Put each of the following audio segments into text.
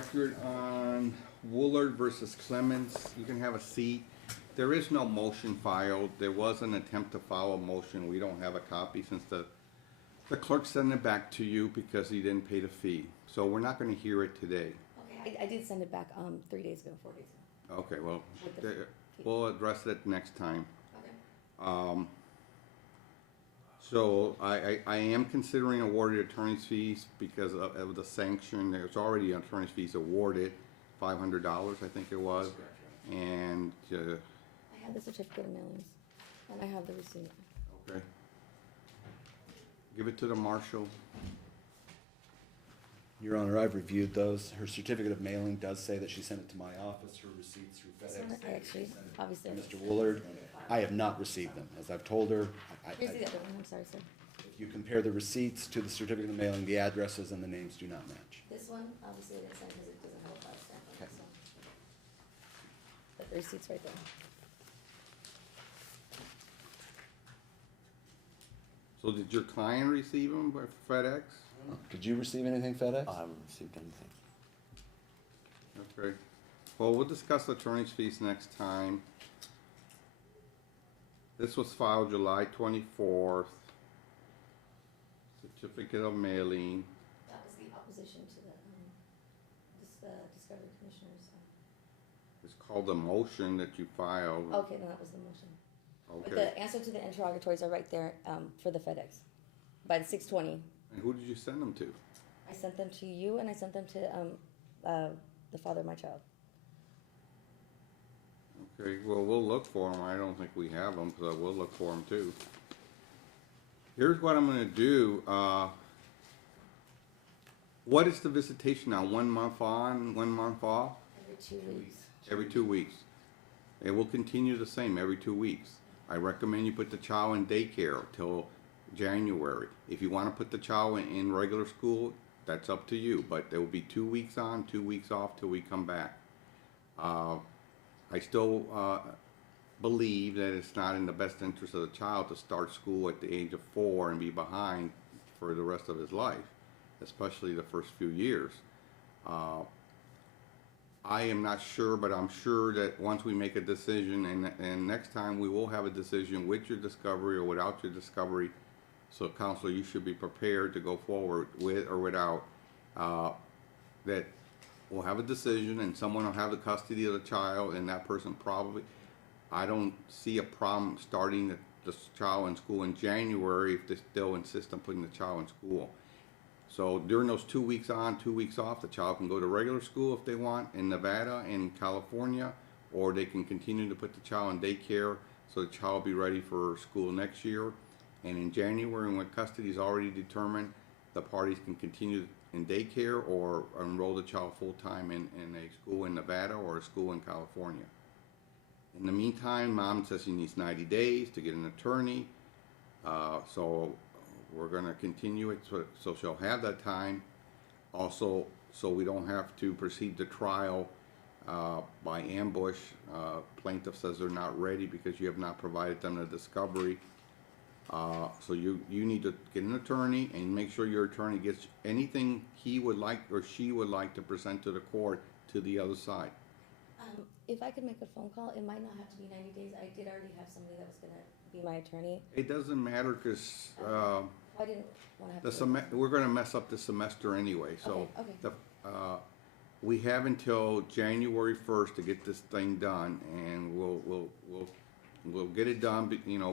record on Woolard versus Clemens. You can have a seat. There is no motion filed. There was an attempt to file a motion. We don't have a copy since the clerk sent it back to you because he didn't pay the fee. So we're not going to hear it today. Okay, I did send it back 3 days ago, 4 days ago. Okay, well, With the fee. we'll address it next time. Okay. So I am considering awarding attorney's fees because of the sanction. There's already attorney's fees awarded, $500 I think it was. And, I have the certificate of mailings, and I have the receipt. okay. Give it to the marshal. Your Honor, I've reviewed those. Her certificate of mailing does say that she sent it to my office. Her receipts through This FedEx. one, I actually, obviously. Mr. Woolard, I have not received them. As I've told her, Here's the other one, I'm sorry, sir. if you compare the receipts to the certificate of mailing, the addresses and the names do not match. This one, obviously, I didn't send because it doesn't have a file stamp on it, Okay. so. But the receipt's right there. So did your client receive them by FedEx? Did you receive anything FedEx? I haven't received anything. Okay. Well, we'll discuss attorney's fees next time. This was filed July 24th. Certificate of mailing. That was the opposition to the Discovery Commissioners. It's called the motion that you filed. Okay, no, that was the motion. But Okay. the answer to the interrogatories are right there for the FedEx by the 620. And who did you send them to? I sent them to you, and I sent them to the father of my child. Okay, well, we'll look for them. I don't think we have them, so we'll look for them too. Here's what I'm gonna do. What is the visitation now? 1 month on, 1 month off? Every 2 weeks. Every 2 weeks. It will continue the same every 2 weeks. I recommend you put the child in daycare till January. If you want to put the child in regular school, that's up to you. But there will be 2 weeks on, 2 weeks off till we come back. I still believe that it's not in the best interest of the child to start school at the age of 4 and be behind for the rest of his life, especially the first few years. I am not sure, but I'm sure that once we make a decision, and next time we will have a decision with your discovery or without your discovery. So, counselor, you should be prepared to go forward with or without. That we'll have a decision, and someone will have the custody of the child, and that person probably. I don't see a problem starting the child in school in January if they still insist on putting the child in school. So during those 2 weeks on, 2 weeks off, the child can go to regular school if they want in Nevada and California, or they can continue to put the child in daycare so the child will be ready for school next year. And in January, when custody is already determined, the parties can continue in daycare or enroll the child full-time in a school in Nevada or a school in California. In the meantime, mom says she needs 90 days to get an attorney, so we're going to continue it so she'll have that time. Also, so we don't have to proceed to trial by ambush. Plaintiff says they're not ready because you have not provided them the discovery. So you need to get an attorney and make sure your attorney gets anything he would like or she would like to present to the court to the other side. If I could make a phone call, it might not have to be 90 days. I did already have somebody that was going to be my attorney. It doesn't matter because I didn't want to have to. we're going to mess up the semester anyway. So Okay. we have until January 1st to get this thing done, and we'll get it done,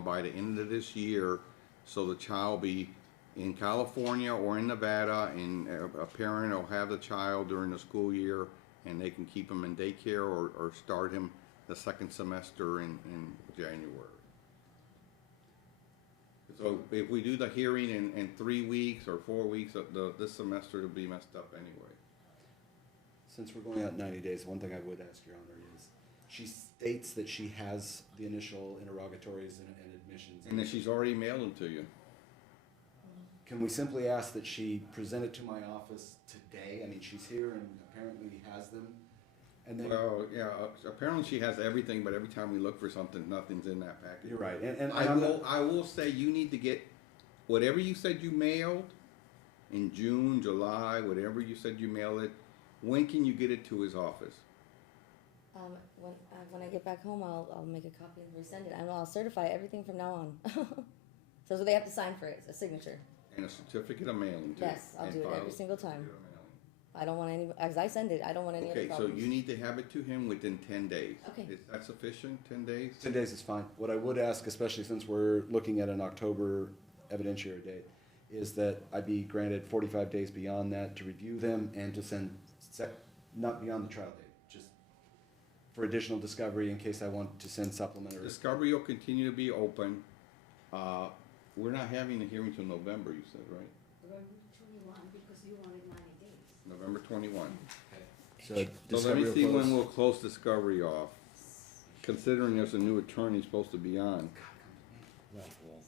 by the end of this year, so the child will be in California or in Nevada, and a parent will have the child during the school year, and they can keep him in daycare or start him the second semester in January. So if we do the hearing in 3 weeks or 4 weeks, this semester will be messed up anyway. Since we're going out 90 days, one thing I would ask Your Honor is, she states that she has the initial interrogatories and admissions. And then she's already mailed them to you. Can we simply ask that she present it to my office today? I mean, she's here and apparently has them. And then, Well, yeah, apparently she has everything, but every time we look for something, nothing's in that package. you're right. And I will say you need to get whatever you said you mailed in June, July, whatever you said you mailed it, When can you get it to his office? When I get back home, I'll make a copy and resend it, and I'll certify everything from now on. So they have to sign for it, a signature. And a certificate of mailing too? Yes, I'll And do it file every a single time. certificate of mailing. I don't want any, as I send it, I don't want any other Okay, so problems. you need to have it to him within 10 days. Okay. Is that sufficient, 10 days? 10 days is fine. What I would ask, especially since we're looking at an October evidentiary date, is that I be granted 45 days beyond that to review them and to send, not beyond the trial date, just for additional discovery in case I want to send supplementary. Discovery will continue to be open. We're not having a hearing till November, you said, right? November 21, because you wanted 90 days. November 21. So So let discovery me will see when close. we'll close discovery off, considering there's a new attorney supposed to be on.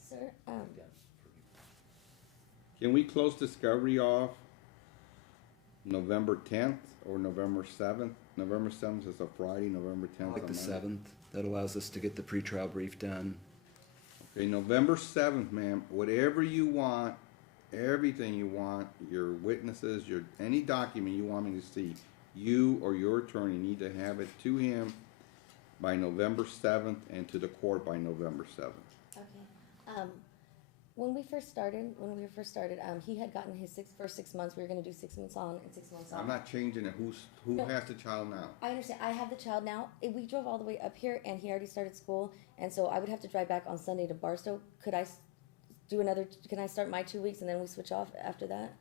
Sir, Can we close discovery off November 10th or November 7th? November 7th is a Friday, November 10th Like the a Monday. 7th, that allows us to get the pretrial brief done. Okay, November 7th, ma'am, whatever you want, everything you want, your witnesses, any document you want me to see, you or your attorney need to have it to him by November 7th and to the court by November 7th. okay. When we first started, he had gotten his first 6 months, we were gonna do 6 months on and 6 months off. I'm not changing it. Who No. has the child now? I understand. I have the child now. We drove all the way up here, and he already started school, and so I would have to drive back on Sunday to Barstow. Could I do another? Can I start my 2 weeks and then we switch off after that?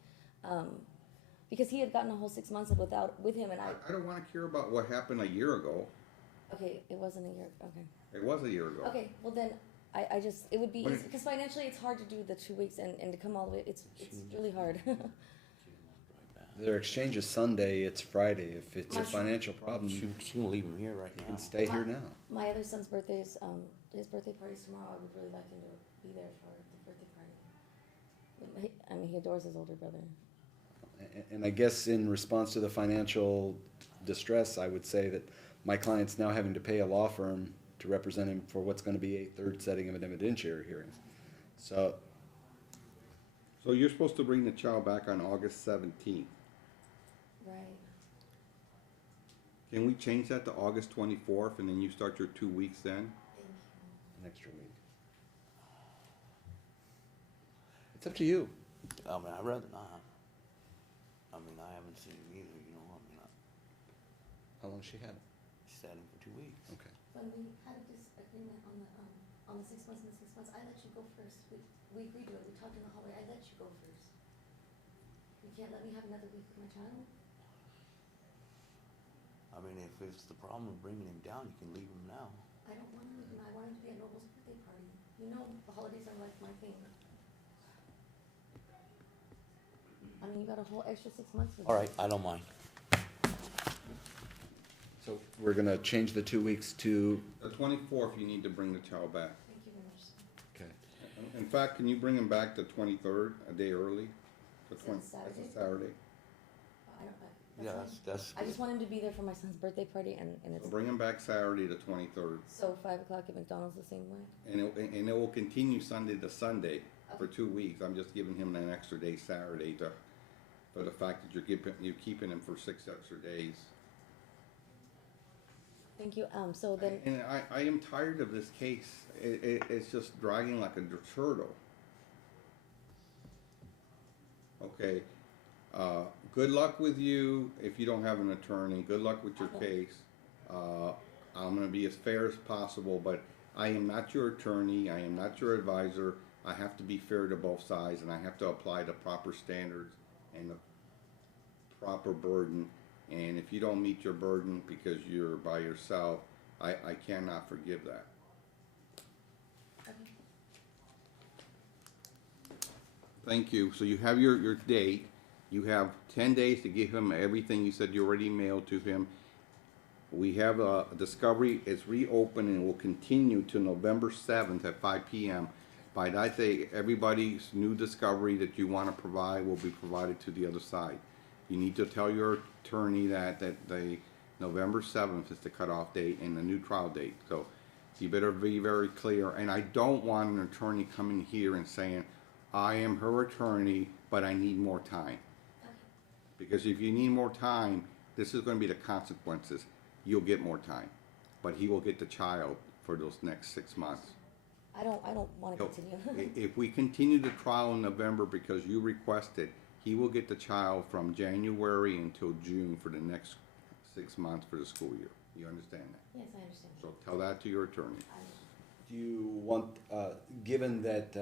Because he had gotten a whole 6 months with him, and I don't want to care about what happened a year ago. Okay, it wasn't a year. Okay. It was a year ago. Okay. Well then, I just it would be What easy because financially it's hard to do the 2 weeks and to come all the way. It's really hard. Their exchange is Sunday, it's Friday. If it's a financial problem, you She can leave him here right now. can stay here now. My other son's birthday is his birthday party's tomorrow. I would really like him to be there for the birthday party. I mean, he adores his older brother. And I guess in response to the financial distress, I would say that my client's now having to pay a law firm to represent him for what's gonna be a third setting of an evidentiary hearing. So, So you're supposed to bring the child back on August 17th. Right. Can we change that to August 24th and then you start your 2 weeks then? Thank you. an extra week. It's up to you. I mean, I'd rather not. I mean, I haven't seen him either, you know, I mean, How long she had it? she's had him for 2 weeks. Okay. When we had a disagreement on the 6 months and the 6 months, I let you go first. We agreed to it. We talked in the hallway. I let you go first. You can't let me have another week with my child? I mean, if it's the problem of bringing him down, you can leave him now. I don't want him. I want him to be at Noble's birthday party. You know, the holidays are like my thing. I mean, you got a whole extra 6 months with All me. right, I don't mind. So we're gonna change the 2 weeks to, The 24th, you need to bring the child back. Thank you very much. Sir. okay. In fact, can you bring him back the 23rd, a day early? The Is that 20 Saturday? That's a Saturday. Yeah, fine. that's. I just want him to be there for my son's birthday party, and it's So bring him back Saturday the 23rd. so 5 o'clock at McDonald's the same way. And it will continue Sunday to Sunday for 2 weeks. I'm just giving him an extra day Saturday for the fact that you're keeping him for 6 extra days. Thank you. So then, And I am tired of this case. It's just dragging like a turtle. Okay, good luck with you if you don't have an attorney. Good luck with your case. I'm gonna be as fair as possible, but I am not your attorney. I am not your advisor. I have to be fair to both sides, and I have to apply the proper standards and the proper burden. And if you don't meet your burden because you're by yourself, I cannot forgive that. okay. Thank you. So you have your date. You have 10 days to give him everything you said you already mailed to him. We have a discovery. It's reopened and will continue to November 7th at 5 p.m. By that day, everybody's new discovery that you want to provide will be provided to the other side. You need to tell your attorney that the November 7th is the cutoff date and the new trial date. So you better be very clear. And I don't want an attorney coming here and saying, I am her attorney, but I need more time. Okay. Because if you need more time, this is gonna be the consequences. You'll get more time, but he will get the child for those next 6 months. I don't wanna So, continue. If we continue the trial in November because you requested, he will get the child from January until June for the next 6 months for the school year. You understand that? Yes, I understand. So tell that to your attorney. Do you want, given that,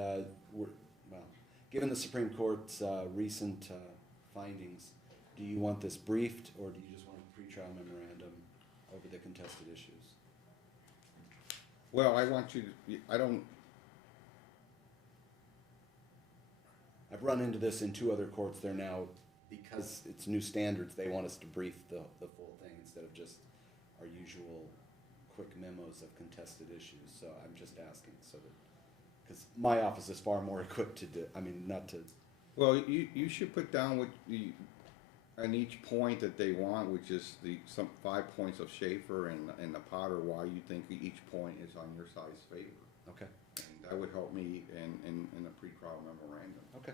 given the Supreme Court's recent findings, do you want this briefed, or do you just want a pretrial memorandum over the contested issues? Well, I want you to, I don't, I've run into this in 2 other courts. They're now, because it's new standards, they want us to brief the full thing instead of just our usual quick memos of contested issues. So I'm just asking so that, because my office is far more equipped to do, I mean, not to, well, you should put down what the, on each point that they want, which is some 5 points of Schaefer and the Potter, why you think each point is on your side's favor. okay, And that would help me in a pre-trial memorandum. okay.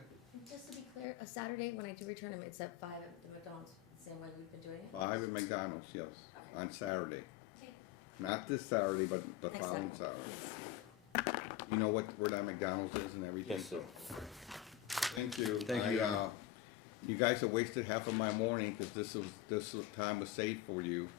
Just to be clear, a Saturday when I do return them, it's at 5 at the McDonald's, same way we've been doing it? 5 at McDonald's, yes, Okay. on Saturday. Okay. Not this Saturday, but the Next following Saturday. Saturday. You know where that McDonald's is and everything? Yes, sir. Thank you. Thank you. You guys have wasted half of my morning because this time was saved for you.